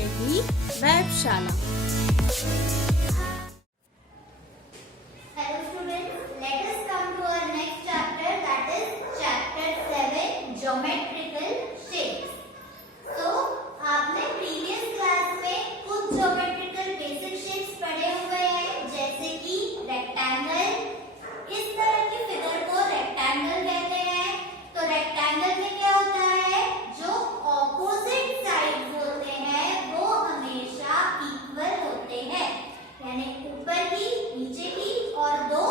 के ही वेबशाला। Hello students, let us come to our next chapter, that is chapter 7 geometrical shapes. So आपने previous class में कुछ geometrical basic shapes पढ़े हुए हैं, जैसे कि rectangle। इस तरह की फिगर को rectangle कहते हैं। तो rectangle में क्या होता है, जो opposite sides होते हैं वो हमेशा equal होते हैं, यानी ऊपर की, नीचे की और दो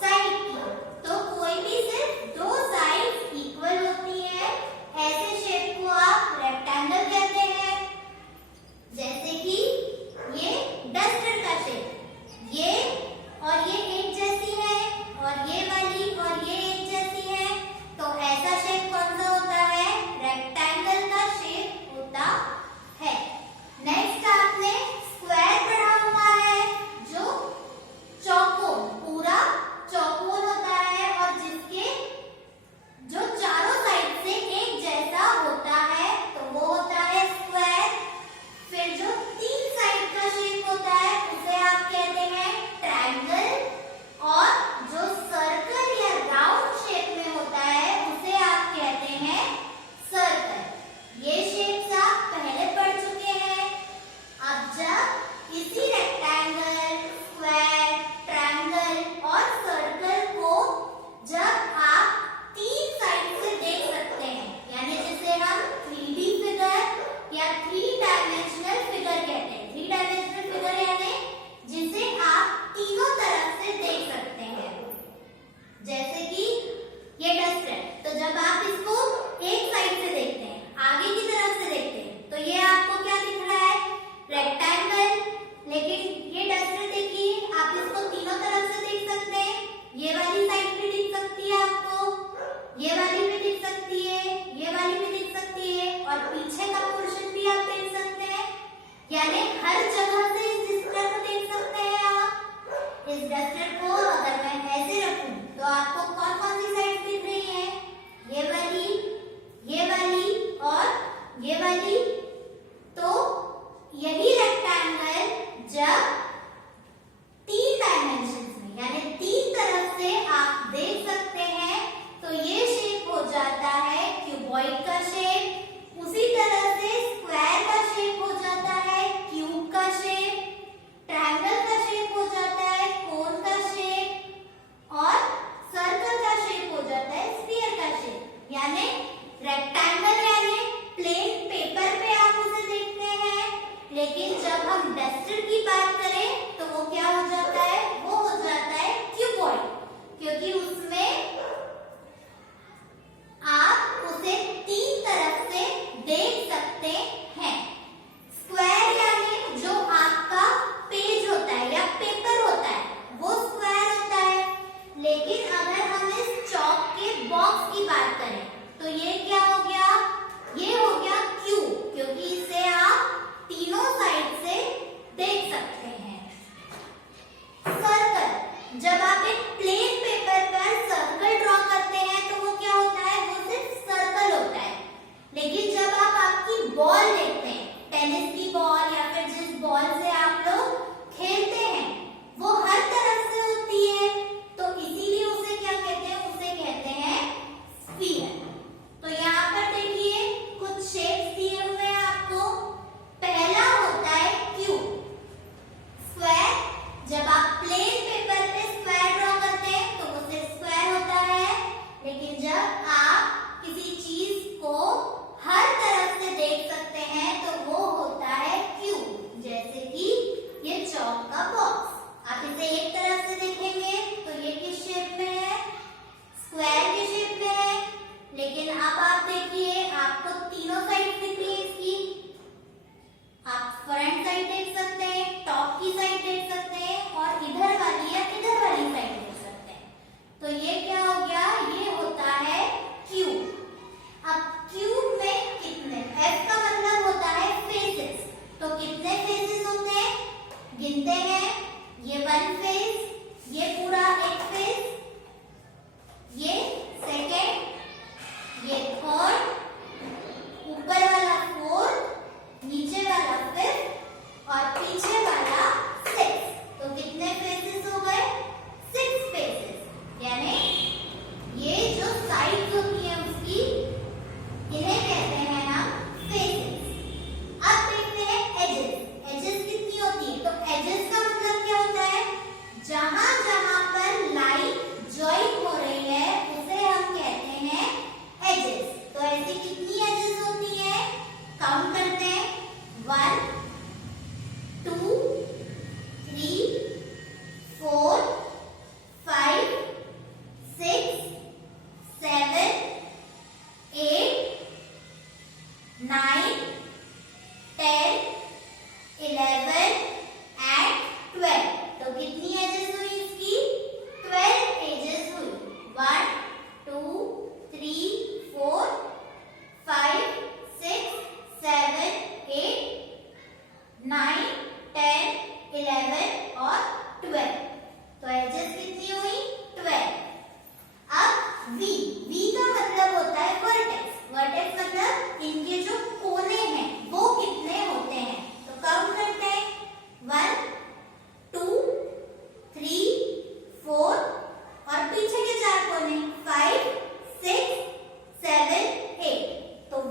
साइड की। तो कोई भी सिर्फ दो साइड्स इक्वल होती है, ऐसे शेप को आप रेक्टेंगल कहते हैं। जैसे कि ये डस्टर का शेप, ये और ये एक जैसी है और ये वाली और ये एक जैसी है, तो ऐसा शेप कौन सा होता है, रेक्टेंगल का शेप होता है। नेक्स्ट आपने स्क्वायर पढ़ा हुआ है, जो चौकोन, पूरा चौकोन होता है और जिसके जो चारों साइड से एक जैसा होता है, तो वो होता है स्क्वायर। फिर जो तीन साइड का शेप होता है उसे आप कहते हैं ट्रायंगल, और जो सर्कल या राउंड शेप में होता है उसे आप कहते हैं सर्कल। ये शेप्स आप पहले पढ़ चुके हैं। अब जब इसी रेक्टेंगल, स्क्वायर, ट्रायंगल और सर्कल को जब आप तीन साइड से देख सकते हैं, यानी जिसे हम 3D फिगर या 3 डायमेंशनल फिगर कहते हैं। 3 डायमेंशनल फिगर यानी जिसे आप तीनों तरफ से देख सकते हैं, जैसे कि ये डस्ट है। तो जब आप इसको एक साइड से देखते हैं, आगे की तरफ से देखते हैं, तो ये आपको क्या दिख रहा है, रेक्टेंगल। लेकिन ये डस्टर देखिए, आप इसको तीनों तरफ से देख सकते हैं। ये वाली साइड भी दिख सकती है आपको, ये वाली भी दिख सकती है, ये वाली भी दिख सकती है, और पीछे का पोर्शन भी आप देख सकते हैं। यानी हर जगह से इस डस्टर को देख सकते हैं आप। इस डस्टर को अगर मैं ऐसे रखूं तो आपको कौन कौन सी साइड दिख रही है, ये वाली और ये वाली। तो यही रेक्टेंगल जब 3 डायमेंशंस में, यानी 3 तरफ से आप देख सकते हैं, तो ये शेप हो जाता है क्यूबॉइड का शेप। उसी तरह से स्क्वायर का शेप हो जाता है क्यूब का शेप, ट्रायंगल का शेप हो जाता है कोन का शेप, और सर्कल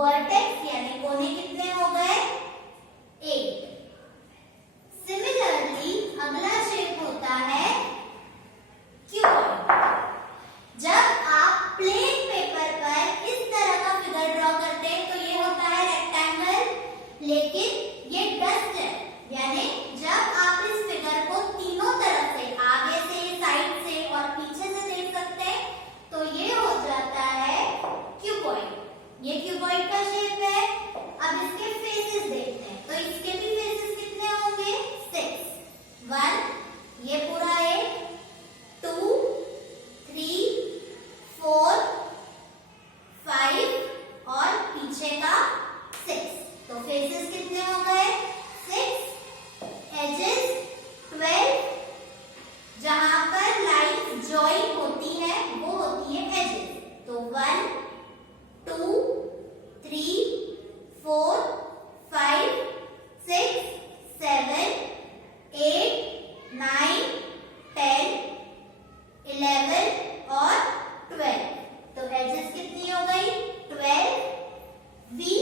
वर्टेक्स यानी कोने कितने हो गए 8। सिमिलरली अगला शेप होता है क्यूबॉइड। जब आप प्लेन पेपर पर इस तरह का फिगर ड्रॉ करते हैं तो ये होता है रेक्टेंगल, लेकिन ये डस्ट है, यानी जब आप इस फिगर को तीनों तरफ से, आगे से, साइड से और पीछे से देख सकते हैं तो ये हो जाता है क्यूबॉइड। ये क्यूबॉइड का शेप है। अब इसके फेसेस देखते हैं तो इसके भी फेसेस कितने होंगे 6। 1 ये पूरा है, 2 3 4 5 और पीछे का 6। तो फेसेस कितने हो गए 6, एजेस 12, जहां पर लाइन जॉइन होती है वो होती है एजेस। तो 1 2 3 4 5 6 7 8 9 10 11 और 12। तो एजेस कितनी हो गई 12। वी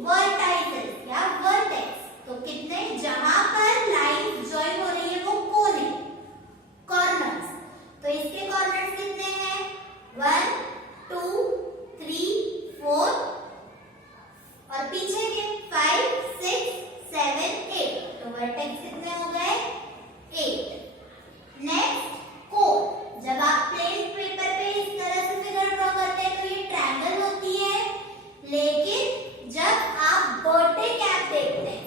वर्टाइसेस या वर्टेक्स, तो कितने, जहां पर लाइन जॉइन हो रही है वो कोने, कॉर्नर्स। तो इसके कॉर्नर्स कितने हैं 1 2 3 4 और पीछे के 5 6 7 8। तो वर्टेक्स कितने हो गए 8। नेक्स्ट कोन। जब आप प्लेन पेपर पे इस तरह से फिगर ड्रॉ करते हैं तो ये ट्रायंगल होती है, लेकिन जब आप बर्थडे कैप देखते हैं,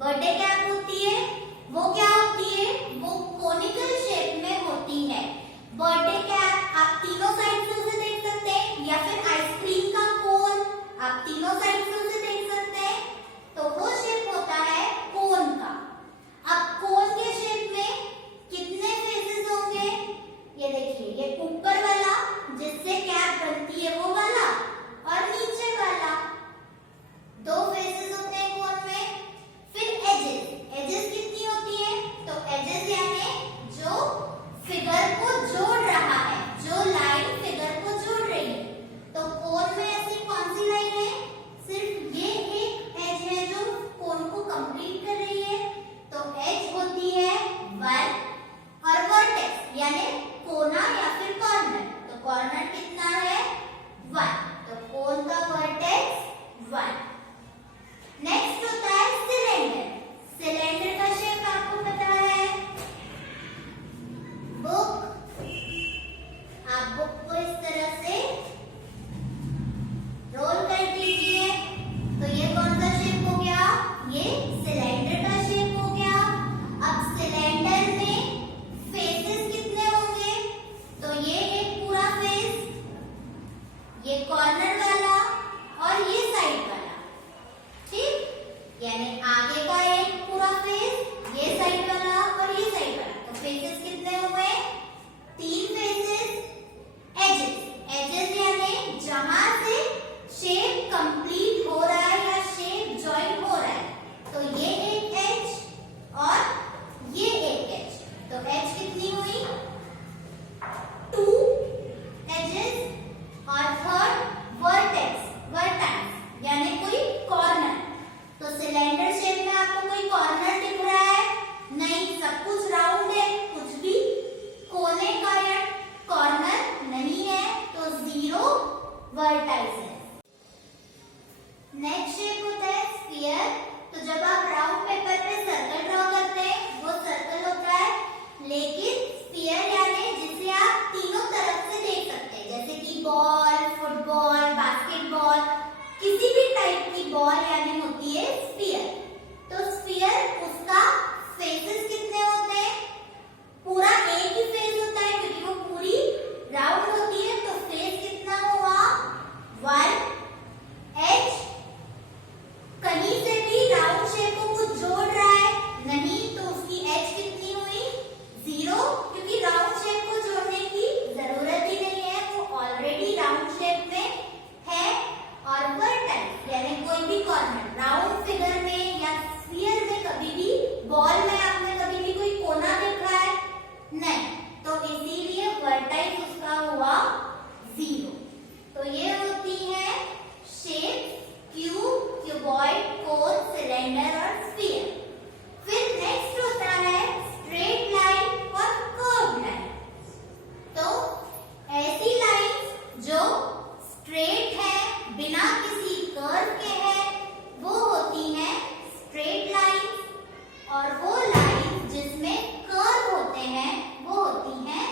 बर्थडे कैप होती है वो क्या होती है, वो कोनिकल शेप में होती है। बर्थडे कैप आप तीनों साइड से उसे देख सकते हैं, या फिर आइसक्रीम का कोन आप तीनों साइड से उसे देख सकते हैं। तो वो शेप होता है कोन का। अब कोन के शेप में कितने फेसेस होंगे, ये देखिए, ये ऊपर वाला जिससे कैप बनती है वो वाला और नीचे वाला, 2 फेसेस होते हैं कोन में। फिर एजेस, एजेस कितनी होती है, तो एजेस यानी जो फिगर को जोड़ रहा है, जो लाइन फिगर को जोड़ रही है। तो कोन में ऐसी कौन सी लाइन है, सिर्फ ये एक एज है जो कोन को कंप्लीट कर रही है, तो एज होती है 1। और वर्टेक्स यानी कोना या फिर कॉर्नर, तो कॉर्नर कितना है 1। तो कोन का वर्टेक्स 1। नेक्स्ट होता है सिलेंडर। सिलेंडर का शेप आपको पता है, बुक, आप बुक को इस तरह से रोल कर दीजिए तो ये कौन सा शेप हो गया, ये सिलेंडर का शेप हो गया। अब सिलेंडर में फेसेस कितने होंगे, तो ये एक पूरा फेस, ये कॉर्नर वाला और ये साइड वाला, ठीक, यानी आगे का एक पूरा फेस, ये साइड वाला और ये साइड वाला। तो फेसेस कितने हुए 3 फेसेस। एजेस, एजेस यानी जहां से शेप कंप्लीट हो रहा है या शेप जॉइन हो रहा है, तो ये एक एज और ये एक एज। तो एज कितनी हुई 2 एजेस। और थर्ड वर्टेक्स, वर्टेक्स यानी कोई कॉर्नर। तो सिलेंडर शेप में आपको कोई कॉर्नर दिख रहा है नहीं, सब कुछ राउंड है, कुछ भी कोने का या कॉर्नर नहीं है, तो 0 वर्टाइस है। नेक्स्ट शेप होता है स्फीयर। तो जब आप राउंड पेपर पे सर्कल ड्रॉ करते हैं वो सर्कल होता है, लेकिन स्फीयर यानी जिसे आप तीनों तरफ से देख सकते हैं, जैसे कि बॉल, फुटबॉल, बास्केटबॉल, किसी भी टाइप की बॉल यानी होती है स्फीयर। तो स्फीयर उसका फेसेस कितने होते हैं, पूरा एक ही फेस होता है क्योंकि वो पूरी राउंड होती है। तो फेस कितना हुआ 1। एज, कहीं से भी राउंड शेप को कुछ जोड़ रहा है नहीं, तो उसकी एज कितनी हुई 0, क्योंकि राउंड शेप को जोड़ने की जरूरत ही नहीं है, वो ऑलरेडी राउंड शेप में है। और वर्टेक्स यानी कोई भी कॉर्नर राउंड फिगर में या स्फीयर में, कभी भी बॉल में आपने कभी बिना किसी कर्व के है वो होती है स्ट्रेट लाइंस, और वो लाइंस जिसमें कर्व होते हैं वो होती हैं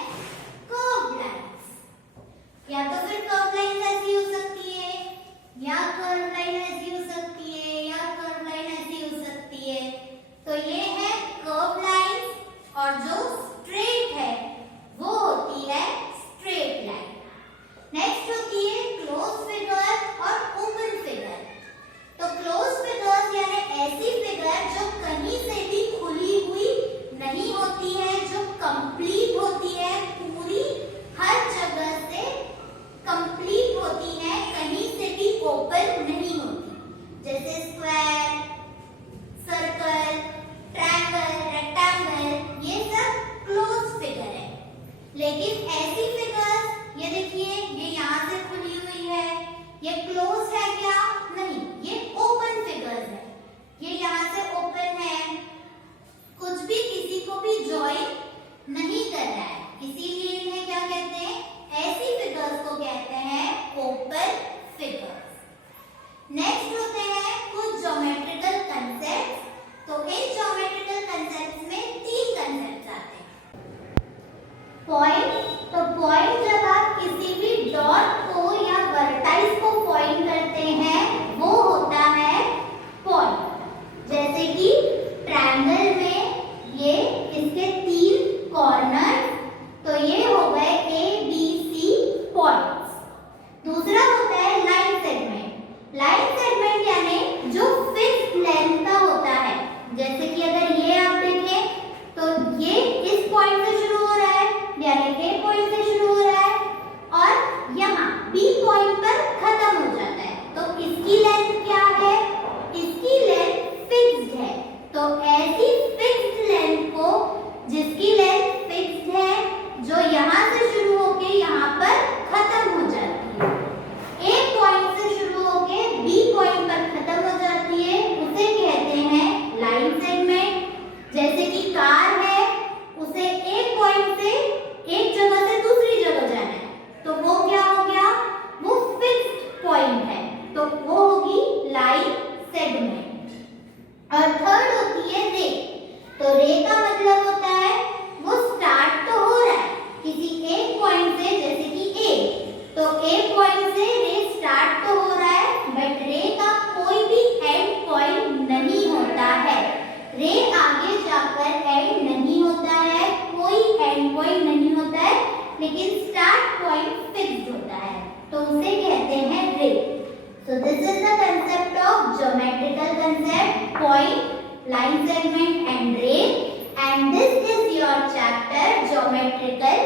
कर्व लाइंस। या तो फिर कर्व लाइन ऐसी हो सकती है, या कर्व लाइन ऐसी हो सकती है, या कर्व लाइन ऐसी हो सकती है। तो ये है कर्व लाइंस, और जो स्ट्रेट है वो होती है स्ट्रेट लाइन। नेक्स्ट होती है क्लोज फिगर और ओपन फिगर। तो क्लोज फिगर्स यानी ऐसी फिगर जो कहीं से भी खुली हुई नहीं होती है, जो कंप्लीट होती है, पूरी हर जगह से कंप्लीट होती है, कहीं से भी ओपन नहीं होती, जैसे स्क्वायर, सर्कल, ट्रायंगल, रेक्टेंगल, ये सब क्लोज फिगर है। लेकिन ऐसी फिगर्स, ये देखिए ये यहाँ से खुली हुई है, ये क्लोज है क्या? नहीं, ये ओपन फिगर्स है। ये यहाँ से ओपन है, कुछ भी किसी को भी ज्वाइन नहीं कर रहा है, इसीलिए इन्हें क्या कहते हैं? ऐसी फिगर्स को कहते हैं ओपन फिगर्स। नेक्स्ट होते हैं कुछ ज्योमेट्रिकल कंसेप्ट्स। तो इन ज्योमेट्रिकल कंसेप्ट्स में 3 कंसेप्ट्स आते हैं। पॉइंट, तो पॉइंट जब आप किसी भी डॉट को या वर्टाइस को पॉइंट करते हैं वो होता है पॉइंट। जैसे कि ट्रायंगल में ये इसके 3 कॉर्नर, तो ये हो गए ABC पॉइंट्स। दूसरा होता है लाइन सेगमेंट। लाइन सेगमेंट यानी जो फिक्स्ड लेंथ का होता है, जैसे कि अगर ये आप देखें तो ये इस पॉइंट से शुरू हो रहा है, यानी A पॉइंट से शुरू हो रहा है, और यहाँ B पॉइंट पर खत्म हो जाता है। तो इसकी लेंथ क्या है? इसकी लेंथ फिक्स्ड है। तो ऐसी फिक्स्ड लेंथ को, जिसकी लेंथ फिक्स्ड है, जो यहाँ से शुरू होके यहाँ पर खत्म हो जाती है, A पॉइंट से शुरू होके B पॉइंट पर खत्म हो जाती है, उसे कहते हैं लाइन सेगमेंट। जैसे कि कार है, उसे एक पॉइंट से एक जगह से दूसरी जगह जाना है, तो वो क्या हो गया? वो फिक्स्ड पॉइंट है, तो वो होगी लाइन सेगमेंट। और थर्ड होती है रे। तो रे का मतलब होता है वो स्टार्ट तो हो रहा है किसी एक पॉइंट से, जैसे कि A, तो A पॉइंट से रे स्टार्ट तो हो रहा है, बट रे का कोई भी एंड पॉइंट नहीं होता है। रे आगे जाकर एंड नहीं होता है, कोई एंड पॉइंट नहीं होता है, लेकिन स्टार्ट पॉइंट फिक्स्ड होता है, तो उसे कहते हैं रे। So this is the concept of geometrical concept, point, line segment and ray, and this is your chapter geometrical